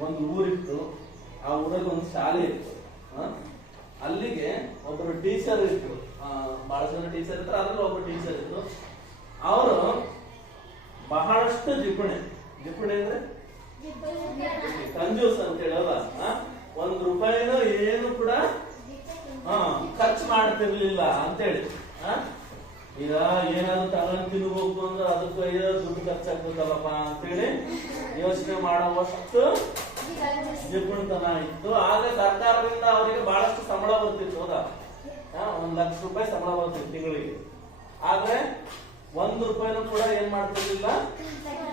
ಒಂದು ಊರಿತ್ತು, ಆ ಊರಲ್ಲಿ ಒಂದು ಶಾಲೆ ಇತ್ತು ಅಲ್ಲಿಗೆ ಒಬ್ಬರು ಟೀಚರ್ ಇತ್ತು ಬಹಳ ಜನ ಟೀಚರ್ ಇದ್ರು, ಅದ್ರಲ್ಲಿ ಒಬ್ಬ ಟೀಚರ್ ಇದ್ರು. ಅವರು ಬಹಳಷ್ಟು ಜಿಪುಣೆ ಜಿಪುಣೆ ಅಂದ್ರೆ? ಕಂಜೂಸ್ ಅಂತ ಹೇಳಲ್ಲ ಒಂದ್ ರೂಪಾಯಿನೂ ಏನು ಕೂಡ, ಹ, ಖರ್ಚು ಮಾಡ್ತಿರ್ಲಿಲ್ಲ ಅಂತೇಳಿ? ಈಗ ಏನಾದ್ರು ತಗೊಂಡ್ ತಿನ್ಬೇಕು ಅಂದ್ರೆ ಅದಕ್ಕೆ ದುಡ್ಡು ಖರ್ಚಾಗ್ಬೇಕಲ್ಲಪ್ಪ ಅಂತೇಳಿ ಯೋಚನೆ ಮಾಡುವಷ್ಟು ನಿಪುಣತನ ಇತ್ತು. ಆಗ ಸರ್ಕಾರದಿಂದ ಅವರಿಗೆ ಬಹಳಷ್ಟು ಸಂಬಳ ಬರ್ತಿತ್ತು, ಹೌದಾ? ಒಂದ್ ಲಕ್ಷ ರೂಪಾಯಿ ಸಂಬಳ ಬರ್ತಿತ್ತು ತಿಂಗಳಿಗೆ. ಆದ್ರೆ ಒಂದು ರೂಪಾಯಿನೂ ಕೂಡ ಏನ್ ಮಾಡ್ತಿರ್ಲಿಲ್ಲ?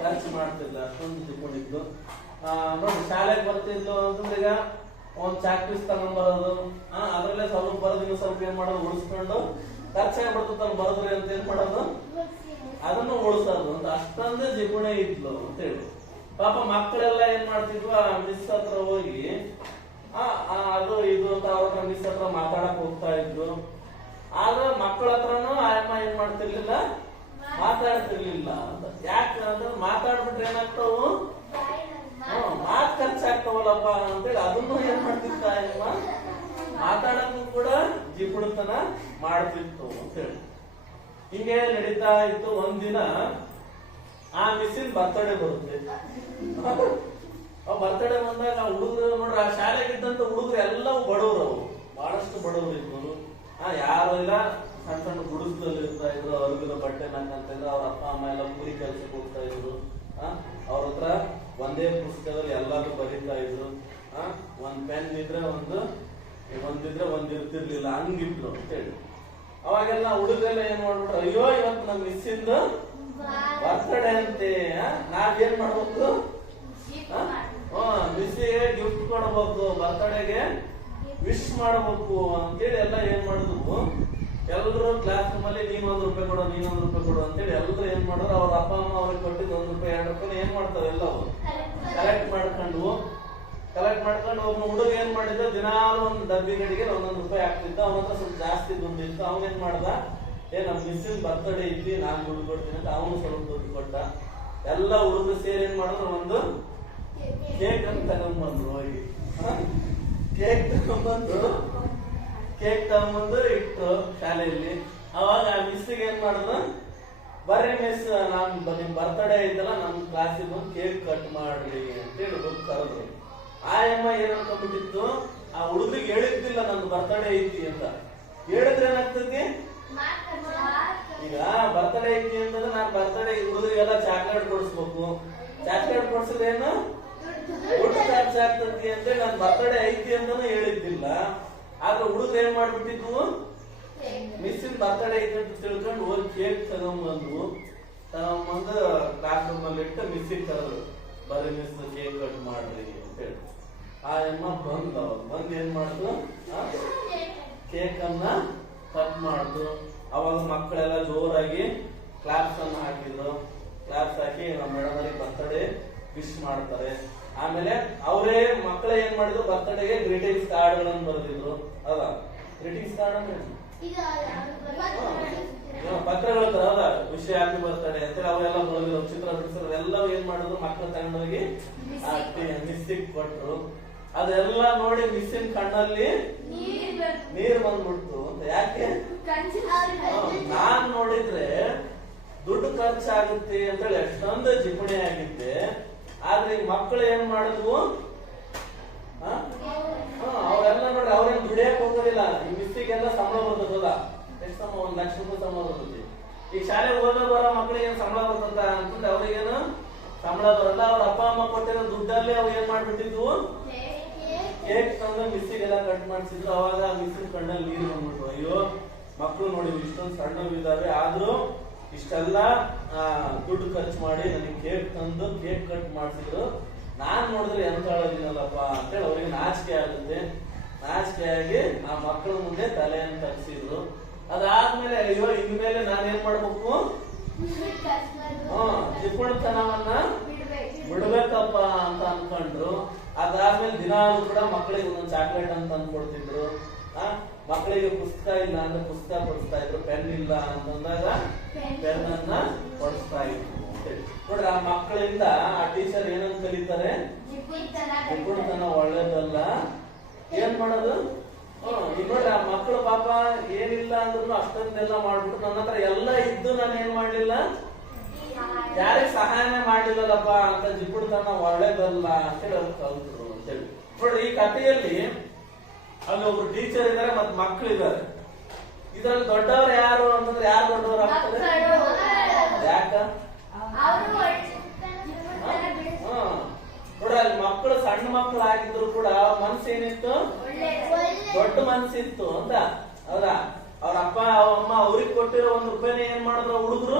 ಖರ್ಚು ಮಾಡ್ತಿಲ್ಲ ಅಷ್ಟೊಂದು ತಿಳ್ಕೊಂಡಿದ್ದು ನೋಡಿ, ಶಾಲೆಗೆ ಬರ್ತಿದ್ಲು ಅಂತಂದ್ರೆ ಈಗ ಒಂದ್ ಚಾಕ್ ತಗೊಂಡ್ ಬರೋದು. ಅದ್ರಲ್ಲೇ ಸ್ವಲ್ಪ ಬರೋದು ಸ್ವಲ್ಪ ಏನ್ ಮಾಡೋದು, ಉಳಿಸ್ಕೊಂಡು ಖರ್ಚಾಗಿ ಬರ್ತದಲ್ಲ ಬರೋದ್ರಿ ಅಂತ ಏನ್ ಮಾಡೋದು? ಅದನ್ನು ಉಳಿಸೋದು. ಅಂತ ಅಷ್ಟೊಂದು ಜಿಪುಣೆ ಇದ್ಲು ಅಂತ ಹೇಳಿ. ಪಾಪ ಮಕ್ಕಳೆಲ್ಲ ಏನ್ ಮಾಡ್ತಿದ್ವು? ಆ ಮಿಸ್ ಹತ್ರ ಹೋಗಿ ಆ, ಅದು ಇದು ಅಂತ ಅವ್ರ ಮಿಸ್ ಹತ್ರ ಮಾತಾಡಕ್ ಹೋಗ್ತಾ ಇದ್ರು ಆದ್ರೆ ಮಕ್ಕಳ ಹತ್ರನು ಆಯಮ್ಮ ಏನ್ ಮಾಡ್ತಿರ್ಲಿಲ್ಲ? ಮಾತಾಡ್ತಿರ್ಲಿಲ್ಲ ಅಂತ. ಯಾಕೆ ಅಂದ್ರೆ ಮಾತಾಡ್ಬಿಟ್ರೆ ಏನಾಗ್ತಾವು? ಮಾತ್ ಖರ್ಚಾಗ್ತಾವಲ್ಲಪ್ಪ ಅಂತೇಳಿ ಅದನ್ನು ಏನ್ ಮಾಡ್ತಿರ್ತಾ ಆಯಮ್ಮ ಕೂಡ ಮಾಡ್ತಿತ್ತು ಅಂತ ಹೇಳಿ. ಹಿಂಗೆ ನಡೀತಾ ಇತ್ತು ಒಂದಿನ, ಆ ಮಿಸ್ಸಿನ್ ಬರ್ತಡೇ ಬರುತ್ತೆ. ಆ ಬರ್ತಡೇ ಬಂದಾಗ ಹುಡುಗರು ನೋಡ್ರಿ, ಆ ಶಾಲೆಗಿದ್ದಂತ ಹುಡುಗರು ಎಲ್ಲವೂ ಬಡವರು ಅವು ಬಹಳಷ್ಟು ಬಡವರು ಇದ್ರು ಆ, ಯಾರು ಇಲ್ಲ, ಸಣ್ಣ ಸಣ್ಣ ಗುಡಿಸ್ಲಲ್ಲಿ ಇರ್ತಾ ಇದ್ರು ಅವ್ರಿಗಿರೋ ಬಟ್ಟೆ ನಾಕಂತ ಇದ್ರು, ಅವ್ರ ಅಪ್ಪ, ಅಮ್ಮ ಎಲ್ಲ ಕೂಲಿ ಕೆಲಸಕ್ಕೆ ಹೋಗ್ತಾ ಇದ್ರು. ಆ, ಅವ್ರ ಹತ್ರ ಒಂದೇ ಪುಸ್ತಕದಲ್ಲಿ ಎಲ್ಲರೂ ಬರೀತಾ ಇದ್ರು. ಆ, ಒಂದ್ ಪೆನ್ ಇದ್ರೆ ಒಂದು ಒಂದಿದ್ರೆ ಒಂದ್ ಇರ್ತಿರ್ಲಿಲ್ಲ ಹಂಗಿದ್ರು ಅಂತೇಳಿ ಅವಾಗೆಲ್ಲ ಹುಡುಗರೆಲ್ಲ ಏನ್ ಮಾಡ್ಬಿಟ್ರು ಅಯ್ಯೋ ಇವತ್ತು ನಮ್ ಮಿಸ್ಸಿಂದು ಬರ್ತಡೆ ಅಂತೆ? ನಾವೇನ್ ಮಾಡ್ಬೇಕು? ಮಿಸ್ಸಿಗೆ ಗಿಫ್ಟ್ ಕೊಡ್ಬೇಕು ಬರ್ತಡೇಗೆ ವಿಶ್ ಮಾಡ್ಬೇಕು ಅಂತೇಳಿ ಎಲ್ಲ ಏನ್ ಮಾಡಿದ್ವು. ಎಲ್ಲರೂ ಕ್ಲಾಸ್ ರೂಮ್ ಅಲ್ಲಿ ನೀನ್ ಒಂದ್ ರೂಪಾಯಿ ಕೊಡು ನೀನ್ ಒಂದ್ ರೂಪಾಯಿ ಕೊಡು ಅಂತೇಳಿ ಎಲ್ಲರೂ ಏನ್ ಮಾಡೋರು ಅವ್ರ ಅಪ್ಪ ಅಮ್ಮ ಅವ್ರಿಗೆ ಕೊಟ್ಟಿದ್ದು ಒಂದ್ ರೂಪಾಯಿ ಎರಡು ರೂಪಾಯಿ ಏನ್ ಮಾಡ್ತಾರೆ ಎಲ್ಲವು ಕಲೆಕ್ಟ್ ಮಾಡ್ಕೊಂಡು ಕಲೆಕ್ಟ್ ಮಾಡ್ಕೊಂಡು ಒಬ್ಬ ಹುಡುಗ ಏನ್ ಮಾಡಿದ ದಿನಾಲು ಒಂದು ಡಬ್ಬಿ ಗಡಿಗೆ ಒಂದೊಂದು ರೂಪಾಯಿ ಹಾಕ್ತಿತ್ತು. ಅವನ ಹತ್ರ ಸ್ವಲ್ಪ ಜಾಸ್ತಿ ಇತ್ತು. ಅವನ್ ಏನ್ ಮಾಡ್ದ? ಏ, ನಮ್ ಮಿಸ್ಸಿನ ಬರ್ತಡೇ ಇದ್ದಿ ನಾನ್ ದುಡ್ಡು ಕೊಡ್ತೀನಿ ಅಂತ ಅವನು ಸ್ವಲ್ಪ ದುಡ್ಡು ಕೊಟ್ಟ. ಎಲ್ಲ ಹುಡುಗರು ಸೇರಿ ಏನ್ ಮಾಡಿದ್ರು? ಒಂದು ಕೇಕ್ ಅಂತ ತಗೊಂಡ್ಬಂದ್ರು ಹೋಗಿ. ಕೇಕ್ ತಗೊಂಡ್ಬಂದು ಕೇಕ್ ತಗೊಂಡ್ಬಂದು ಇಟ್ಟು ಶಾಲೆಯಲ್ಲಿ. ಅವಾಗ ಆ ಮಿಸ್ಸಿಗೆ ಏನ್ ಮಾಡಿದ್ರು ಬರ್ರಿ ಮಿಸ್ ನಾನ್ ನಿಮ್ ಬರ್ತಡೇ ಐತಲ್ಲ, ನಮ್ ಕ್ಲಾಸಿಗೆ ಬಂದು ಕೇಕ್ ಕಟ್ ಮಾಡ್ರಿ ಅಂತ ಹೇಳಿ ಬಂದು ಕರೆದ್ರು. ಆ ಅಮ್ಮ ಏನಂತ ಬಿಟ್ಟಿತ್ತು? ಆ ಹುಡುಗರಿಗೆ ಹೇಳಿದ್ದಿಲ್ಲ ನನ್ನ ಬರ್ತಡೇ ಐತಿ ಅಂತ. ಹೇಳಿದ್ರೆ ಏನಾಗ್ತದೆ ಈಗ ಬರ್ತಡೇ ಐತಿ ಅಂತಂದ್ರೆ ನಾನ್ ಬರ್ತಡೇ ಹುಡುಗರಿಗೆಲ್ಲ ಚಾಕ್ಲೇಟ್ ಕೊಡಿಸ್ಬೇಕು. ಚಾಕ್ಲೇಟ್ ಕೊಡ್ಸಿದ್ರೇನು? ಒಟ್ಟು ಖರ್ಚು ಆಗ್ತತಿ ಅಂತೇಳಿ ನನ್ ಬರ್ತಡೇ ಐತಿ ಅಂತಾನು ಹೇಳಿದ್ದಿಲ್ಲ. ಆದ್ರೆ ಹುಡುಗ ಏನ್ ಮಾಡ್ಬಿಟ್ಟಿದ್ವು? ಮಿಸ್ಸಿನ ಬರ್ತಡೇ ಐತಿ ಅಂತ ತಿಳ್ಕೊಂಡು ಹೋಗಿ ಕೇಕ್ ತಗೊಂಬಂದು ತಗೊಂಬಂದು ಕ್ಲಾಸ್ ರೂಮ್ ಅಲ್ಲಿ ಇಟ್ಟು ಮಿಸ್ಸಿಗೆ ಕರೆದ್ರು ಬರೀ ಮಿಸ್ ಕೇಕ್ ಕಟ್ ಮಾಡ್ರಿ. ಅಂತೇಳಿ ಆ ಅಮ್ಮ ಬಂದ ಬಂದ್ ಏನ್ ಮಾಡ್ತು ಕೇಕ್ ಅನ್ನ ಕಟ್ ಮಾಡ್ತು ಅವಾಗ ಮಕ್ಕಳೆಲ್ಲ ಜೋರಾಗಿ ಕ್ಲಾಪ್ಸ್ ಅನ್ನ ಹಾಕಿದ್ರು. ಕ್ಲಾಪ್ಸ್ ಹಾಕಿ ನಮ್ಮ ಮೇಡಮ್ ಅವ್ರಿಗೆ ಬರ್ತಡೇ ವಿಶ್ ಮಾಡ್ತಾರೆ. ಆಮೇಲೆ ಅವರೇ ಮಕ್ಕಳೇ ಏನ್ ಮಾಡಿದ್ರು? ಬರ್ತಡೇಗೆ ಗ್ರೀಟಿಂಗ್ಸ್ ಕಾರ್ಡ್ ಗಳನ್ನ ಬರೆದಿದ್ರು. ಅಲ್ಲ ಗ್ರೀಟಿಂಗ್ಸ್ ಕಾರ್ಡ್ ಅಂದ್ರೆ ಪತ್ರಗಳು ತರಲ್ಲ ವಿಷಯ ಹ್ಯಾಪಿ ಬರ್ತಾರೆ ಅಂತೇಳಿ ಅವೆಲ್ಲ ಬರೆದಿರೋ ಚಿತ್ರ ಬಿಡಿಸಿರೋ ಎಲ್ಲವೂ ಏನ್ ಮಾಡಿದ್ರು ಮಕ್ಕಳು ತಗೊಂಡೋಗಿ ಮಿಸ್ಸಿಗೆ ಕೊಟ್ರು. ಅದೆಲ್ಲ ನೋಡಿ ಮಿಸ್ಸಿನ ಕಣ್ಣಲ್ಲಿ ನೀರ್ ಬಂದ್ಬಿಡ್ತು. ಅಂತ. ಯಾಕೆ? ನಾನ್ ನೋಡಿದ್ರೆ ದುಡ್ಡು ಖರ್ಚಾಗುತ್ತೆ ಅಂತೇಳಿ ಎಷ್ಟೊಂದು ಜಿಪಣಿ ಆಗಿದ್ದೆ. ಆದ್ರೆ ಈ ಮಕ್ಕಳು ಏನ್ ಮಾಡಿದ್ವು? ಅವ್ರೆಲ್ಲ ನೋಡಿ ಅವ್ರೇನ್ ದುಡಿಯಕ್ ಹೋಗೋದಿಲ್ಲ. ಈ ಮಿಸ್ಸಿಗೆಲ್ಲ ಸಂಬಳ ಸಂಬಳ ಒಂದ್ ಲಕ್ಷ ರೂಪಾಯಿ ಸಂಬಳ ಬರ್ತದೆ ಈ ಶಾಲೆಗೆ ಹೋಗೋ ಬರೋ ಮಕ್ಳಿಗೆ ಏನ್ ಸಂಬಳ ಬರ್ತಂತ ಅನ್ಕೊಂಡು ಅವ್ರಿಗೇನು ಸಂಬಳ ಬರಲ್ಲ. ಅವ್ರ ಅಪ್ಪ, ಅಮ್ಮ ಕೊಟ್ಟಿರೋ ದುಡ್ಡಲ್ಲಿ ಅವ್ರು ಏನ್ ಮಾಡ್ಬಿಟ್ಟಿದ್ವು ಕೇಕ್ ತಂದು ಮಿಸ್ಸಿಗೆಲ್ಲ ಕಟ್ ಮಾಡಿಸಿದ್ರು. ಅವಾಗ ಮಿಸ್ಸಿನ ಕಣ್ಣಲ್ಲಿ ನೀರು ಬಂದ್ಬಿಟ್ಟು ಅಯ್ಯೋ ಮಕ್ಕಳು ನೋಡಿ ಇಷ್ಟೊಂದು ಸಣ್ಣವಿದ್ದಾವೆ ಆದ್ರೂ ಇಷ್ಟೆಲ್ಲ ದುಡ್ಡು ಖರ್ಚು ಮಾಡಿ ನನಗೆ ಕೇಕ್ ತಂದು ಕೇಕ್ ಕಟ್ ಮಾಡಿಸಿದ್ರು. ನಾನ್ ನೋಡಿದ್ರೆ ಎಂತ ಹೇಳೋದಿನಲ್ಲಪ್ಪ ಅಂತೇಳಿ ಅವ್ರಿಗೆ ನಾಚಿಕೆ ಆಗುತ್ತೆ. ನಾಚಿಕೆ ಆಗಿ ಆ ಮಕ್ಕಳ ಮುಂದೆ ತಲೆಯನ್ನು ತಗ್ಸಿದ್ರು. ಅದಾದ್ಮೇಲೆ ಅಯ್ಯೋ ಇನ್ಮೇಲೆ ನಾನೇನ್ ಮಾಡ್ಬೇಕು? ಹ್ಮ್ ಜಿಪುಣತನವನ್ನ ಬಿಡ್ಬೇಕಪ್ಪ ಅಂತ ಅನ್ಕೊಂಡ್ರು. ಅದಾದ್ಮೇಲೆ ದಿನಾಲು ಕೂಡ ಮಕ್ಕಳಿಗೆ ಒಂದೊಂದು ಚಾಕ್ಲೇಟ್ ಅಂತ ಅನ್ಕೊಡ್ತಿದ್ರು. ಆ ಮಕ್ಕಳಿಗೆ ಪುಸ್ತಕ ಇಲ್ಲ ಅಂದ್ರೆ ಪುಸ್ತಕ ಕೊಡಿಸ್ತಾ ಇದ್ರು ಪೆನ್ ಇಲ್ಲ ಅಂತಂದಾಗ ಪೆನ್. ಅನ್ನ ಕೊಡಿಸ್ತಾ ಇದ್ರು. ನೋಡ್ರಿ ಆ ಮಕ್ಕಳಿಂದ ಆ ಟೀಚರ್ ಏನಂತ ಕಲಿತಾರೆ ಜಿಪುಣತನ ಒಳ್ಳೇದಲ್ಲ. ಏನ್ ಮಾಡೋದು? ನೋಡ್ರಿ ಆ ಮಕ್ಕಳು ಪಾಪ ಏನಿಲ್ಲ ಅಂದ್ರೂ ಅಷ್ಟೊಂದೆಲ್ಲ ಮಾಡ್ಬಿಟ್ಟು ನನ್ನ ಹತ್ರ ಎಲ್ಲ ಇದ್ದು ನಾನು ಏನ್ ಮಾಡ್ಲಿಲ್ಲ? ಯಾರಿಗ್ ಸಹಾಯನೇ ಮಾಡಿಲ್ಲಲ್ಲಪ್ಪ ಅಂತ ಜಿಪುಣತನ ಒಳ್ಳೇದಲ್ಲ ಅಂತೇಳಿ ಕಲ್ತರು ಅಂತ ಅಂತೇಳಿ ನೋಡ್ರಿ ಈ ಕಥೆಯಲ್ಲಿ ಅಲ್ಲಿ ಒಬ್ರು ಟೀಚರ್ ಇದಾರೆ ಮತ್ ಮಕ್ಳು ಇದಾರೆ. ಇದ್ರಲ್ಲಿ ದೊಡ್ಡವ್ರು ಯಾರು ಅಂತಂದ್ರೆ ಯಾರು ದೊಡ್ಡವ್ರು ಆಗ್ತಾರೆ? ಯಾಕ? ನೋಡ್ರಿ ಅಲ್ಲಿ ಮಕ್ಕಳು ಸಣ್ಣ ಮಕ್ಕಳು ಆಗಿದ್ರು ಕೂಡ ಮನ್ಸೇನಿತ್ತು? ಮನ್ಸು ಏನಿತ್ತು ದೊಡ್ಡ ಮನ್ಸಿತ್ತು ಅಂತ. ಹೌದಾ? ಅವ್ರ ಅಪ್ಪ ಅಮ್ಮ ಅವ್ರಿಗೆ ಕೊಟ್ಟಿರೋ ಒಂದ್ ರೂಪಾಯಿ ಏನ್ ಮಾಡಿದ್ರು ಹುಡುಗರು?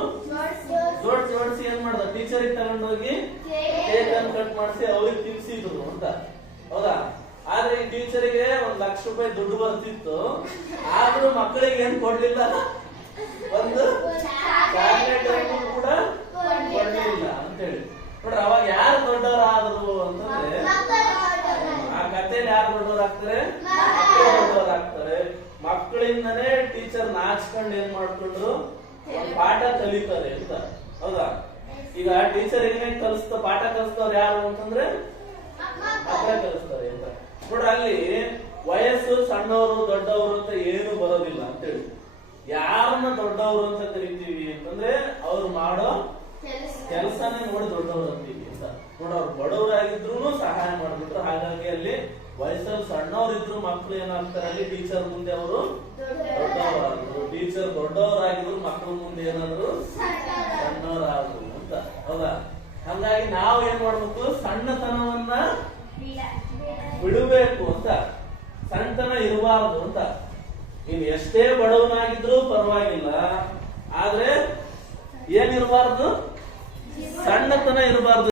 ಜೋಡ್ಸಿ ಜೋಡ್ಸಿ ಏನ್ ಮಾಡ್ದ ಟೀಚರಿಗೆ ತಗೊಂಡೋಗಿ ಕೇಕ್ ಅನ್ನು ಕಟ್ ಮಾಡಿಸಿ ಅವ್ರಿಗೆ ತಿನ್ಸಿದ್ರು ಅಂತ. ಹೌದಾ? ಆದ್ರೆ ಈ ಟೀಚರಿಗೆ ಒಂದ್ ಲಕ್ಷ ರೂಪಾಯಿ ದುಡ್ಡು ಬರ್ತಿತ್ತು. ಆದ್ರೂ ಮಕ್ಕಳಿಗೆ ಏನ್ ಕೊಡ್ಲಿಲ್ಲ? ಒಂದು ಚಾಕ್ಲೇಟ್ ಕೂಡ ಕೊಡ್ಲಿಲ್ಲ ಅಂತೇಳಿ ನೋಡ್ರಿ ಅವಾಗ ಯಾರು ದೊಡ್ಡವರಾದ್ರು ಅಂತಂದ್ರೆ ಆ ಕಥೆಯಲ್ಲಿ ಯಾರು ದೊಡ್ಡವರಾಗ್ತಾರೆ ಮಕ್ಕಳು ದೊಡ್ಡವರಾಗ್ತಾರೆ ಮಕ್ಕಳಿಂದನೇ ಟೀಚರ್ ನಾಚ್ಕೊಂಡು ಏನ್ ಮಾಡ್ಕೊಂಡ್ರು? ಒಂದ್ ಪಾಠ ಕಲಿತಾರೆ ಅಂತ. ಹೌದಾ? ಈಗ ಟೀಚರ್ ಏನೇನ್ ಕಲಿಸ್ತ ಪಾಠ ಕಲಿಸ್ತವ್ರು ಯಾರು ಅಂತಂದ್ರೆ? ಮಕ್ಕಳೇ ಕಲಿಸ್ತಾರೆ ಅಂತ. ನೋಡ್ರಿ ಅಲ್ಲಿ ವಯಸ್ಸು ಸಣ್ಣವರು ದೊಡ್ಡವರು ಅಂತ ಏನು ಬರೋದಿಲ್ಲ ಅಂತೇಳಿ. ಯಾರನ್ನ ದೊಡ್ಡವರು ಅಂತ ಕರಿತೀವಿ ಅಂತಂದ್ರೆ ಅವ್ರು ಮಾಡೋ ಕೆಲಸನೇ ನೋಡಿ ದೊಡ್ಡವರು ಅಂತೀವಿ ಅಂತ. ನೋಡ ಅವ್ರು ಬಡವರಾಗಿದ್ರು ಸಹಾಯ ಮಾಡ್ಬಿಟ್ರು. ಹಾಗಾಗಿ ಅಲ್ಲಿ ವಯಸ್ಸಲ್ಲಿ ಸಣ್ಣವರಿದ್ರು ಮಕ್ಳು ಏನಾಗ್ತಾರೆ? ಟೀಚರ್ ಮುಂದೆ ಅವರು ದೊಡ್ಡವರಾದ್ರು. ಟೀಚರ್ ದೊಡ್ಡವರಾಗಿದ್ರು ಮಕ್ಕಳ ಮುಂದೆ ಏನಾದ್ರು ಸಣ್ಣವರಾದ್ರು ಅಂತ. ಹೌದಾ? ಹಂಗಾಗಿ ನಾವು ಏನ್ ಮಾಡ್ಬೇಕು? ಸಣ್ಣತನವನ್ನ ಬಿಡಬೇಕು ಅಂತ. ಸಣ್ಣತನ ಇರಬಾರ್ದು ಅಂತ. ನೀವು ಎಷ್ಟೇ ಬಡವನಾಗಿದ್ರು ಪರವಾಗಿಲ್ಲ. ಆದ್ರೆ ಏನಿರಬಾರ್ದು? ಸಣ್ಣತನ ಇರಬಾರ್ದು.